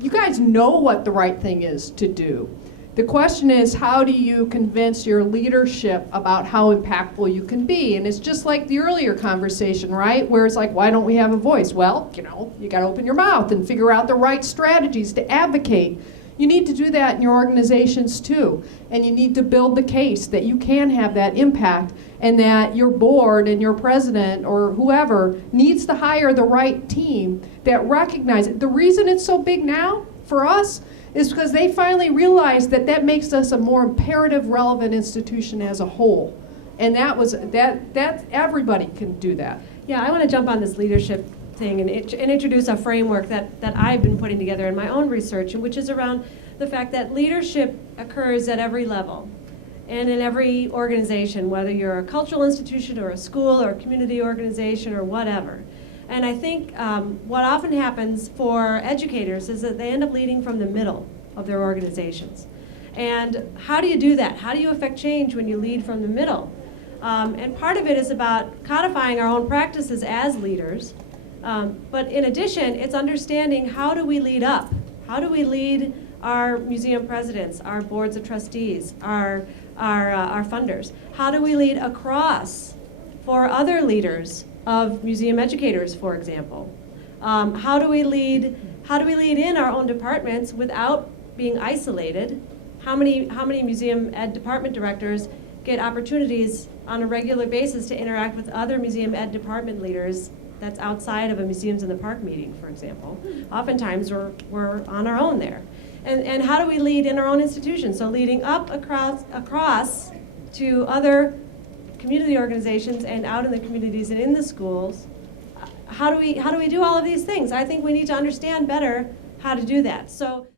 you guys know what the right thing is to do. The question is, how do you convince your leadership about how impactful you can be? And it's just like the earlier conversation, right? Where it's like, why don't we have a voice? Well, you know, you got to open your mouth and figure out the right strategies to advocate. You need to do that in your organizations too. And you need to build the case that you can have that impact, and that your board and your president or whoever needs to hire the right team that recognize it. The reason it's so big now for us is because they finally realized that that makes us a more imperative, relevant institution as a whole. And that everybody can do that. Yeah, I want to jump on this leadership thing and introduce a framework that I've been putting together in my own research, which is around the fact that leadership occurs at every level and in every organization, whether you're a cultural institution or a school or a community organization or whatever. And I think what often happens for educators is that they end up leading from the middle of their organizations. And how do you do that? How do you affect change when you lead from the middle? And part of it is about codifying our own practices as leaders. But in addition, it's understanding, how do we lead up? How do we lead our museum presidents, our boards of trustees, our funders? How do we lead across for other leaders of museum educators, for example? How do we lead in our own departments without being isolated? How many museum ed department directors get opportunities on a regular basis to interact with other museum ed department leaders that's outside of a Museums in the Park meeting, for example? Oftentimes we're on our own there. And how do we lead in our own institutions? So leading up across to other community organizations and out in the communities and in the schools. How do we do all of these things? I think we need to understand better how to do that. So